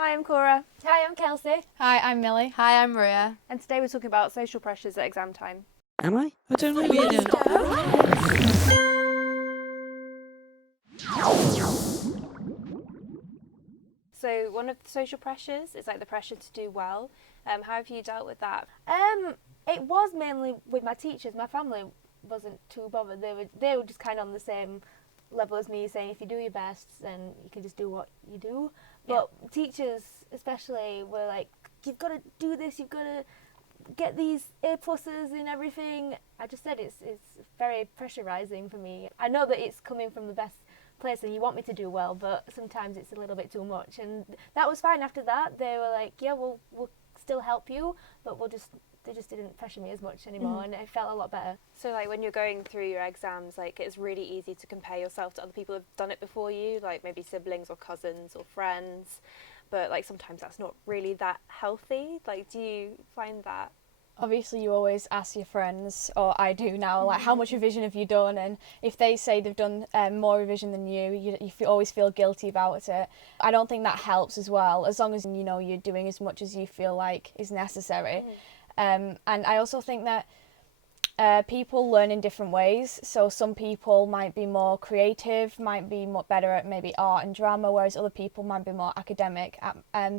Hi, I'm Cora. Hi, I'm Kelsey. Hi, I'm Millie. Hi, I'm Maria. And today we're talking about social pressures at exam time. Am I? I don't know yet. So one of the social pressures is like the pressure to do well. How have you dealt with that? It was mainly with my teachers. My family wasn't too bothered. They were just kind of on the same level as me, saying if you do your best, then you can just do what you do. But teachers, especially, were like, "You've got to do this. You've got to get these A pluses in everything." I just said it's very pressurizing for me. I know that it's coming from the best place and you want me to do well, but sometimes it's a little bit too much. And that was fine. After that, they were like, "Yeah, we'll still help you, but they just didn't pressure me as much anymore," and it felt a lot better. So like when you're going through your exams, like it's really easy to compare yourself to other people who've done it before you, like maybe siblings or cousins or friends, but like sometimes that's not really that healthy. Like, do you find that? Obviously, you always ask your friends, or I do now, like, how much revision have you done? And if they say they've done more revision than you always feel guilty about it. I don't think that helps as well, as long as, you know, you're doing as much as you feel like is necessary. And I also think that people learn in different ways. So some people might be more creative, might be more better at maybe art and drama, whereas other people might be more academic,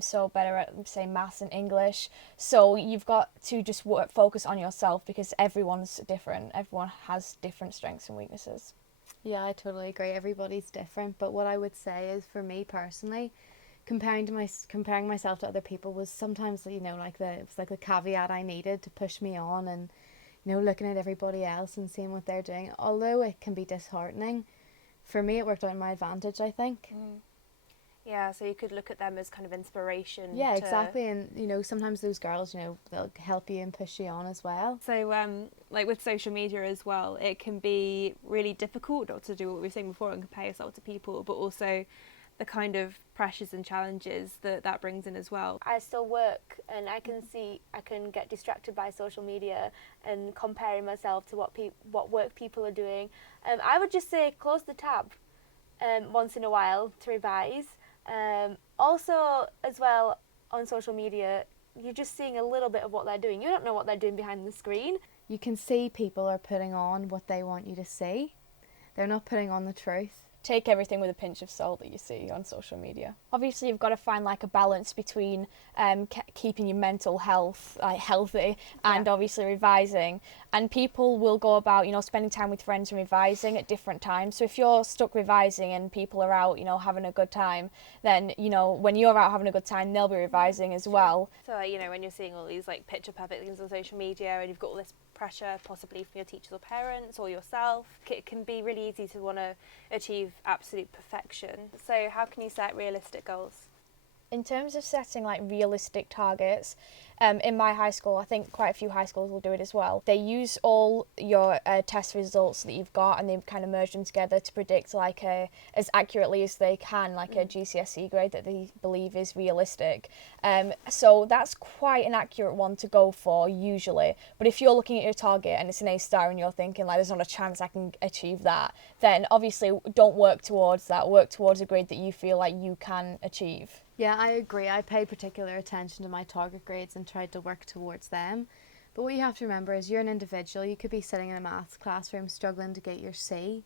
so better at, say, maths and English. So you've got to just focus on yourself, because everyone's different. Everyone has different strengths and weaknesses. Yeah, I totally agree. Everybody's different. But what I would say is, for me personally, comparing myself to other people was sometimes, you know, it was like the caveat I needed to push me on, and you know, looking at everybody else and seeing what they're doing. Although it can be disheartening, for me it worked out in my advantage, I think. Yeah, so you could look at them as kind of inspiration. Yeah, exactly. And you know, sometimes those girls, you know, they'll help you and push you on as well. So like with social media as well, it can be really difficult not to do what we were saying before and compare yourself to people, but also the kind of pressures and challenges that brings in as well. I still work, and I can get distracted by social media and comparing myself to what work people are doing. I would just say close the tab once in a while to revise. Also, as well, on social media, you're just seeing a little bit of what they're doing. You don't know what they're doing behind the screen. You can see people are putting on what they want you to see. They're not putting on the truth. Take everything with a pinch of salt that you see on social media. Obviously, you've got to find like a balance between keeping your mental health healthy and obviously revising. And people will go about, you know, spending time with friends and revising at different times. So if you're stuck revising and people are out, you know, having a good time, then, you know, when you're out having a good time, they'll be revising as well. So like, you know, when you're seeing all these like picture perfect things on social media and you've got all this pressure possibly from your teachers or parents or yourself, it can be really easy to want to achieve absolute perfection. So how can you set realistic goals? In terms of setting like realistic targets, in my high school, I think quite a few high schools will do it as well. They use all your test results that you've got, and they kind of merge them together to predict like as accurately as they can, like a GCSE grade that they believe is realistic. So that's quite an accurate one to go for usually. But if you're looking at your target and it's an A-star and you're thinking like there's not a chance I can achieve that, then obviously don't work towards that. Work towards a grade that you feel like you can achieve. Yeah, I agree. I paid particular attention to my target grades and tried to work towards them. But what you have to remember is you're an individual. You could be sitting in a maths classroom struggling to get your C,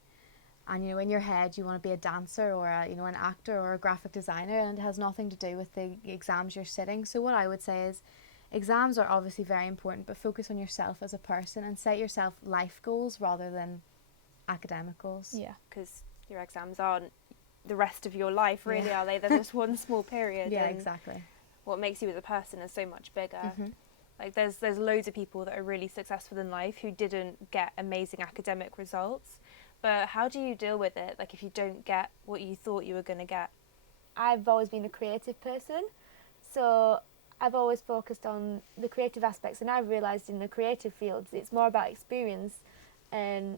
and you know, in your head you want to be a dancer or an actor or a graphic designer, and it has nothing to do with the exams you're sitting. So what I would say is, exams are obviously very important, but focus on yourself as a person and set yourself life goals rather than academic goals. Yeah, because your exams aren't the rest of your life, really, are they? They're just one small period. Yeah, exactly. What makes you as a person is so much bigger. Like there's loads of people that are really successful in life who didn't get amazing academic results, but how do you deal with it, like if you don't get what you thought you were going to get? I've always been a creative person, so I've always focused on the creative aspects, and I've realised in the creative fields it's more about experience and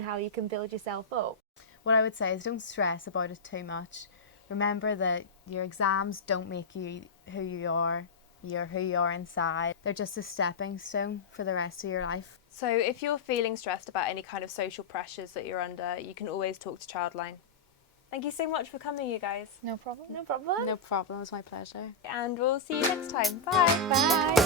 how you can build yourself up. What I would say is don't stress about it too much. Remember that your exams don't make you who you are. You're who you are inside. They're just a stepping stone for the rest of your life. So if you're feeling stressed about any kind of social pressures that you're under, you can always talk to Childline. Thank you so much for coming, you guys. No problem. No problem. No problem, it was my pleasure. And we'll see you next time. Bye. Bye.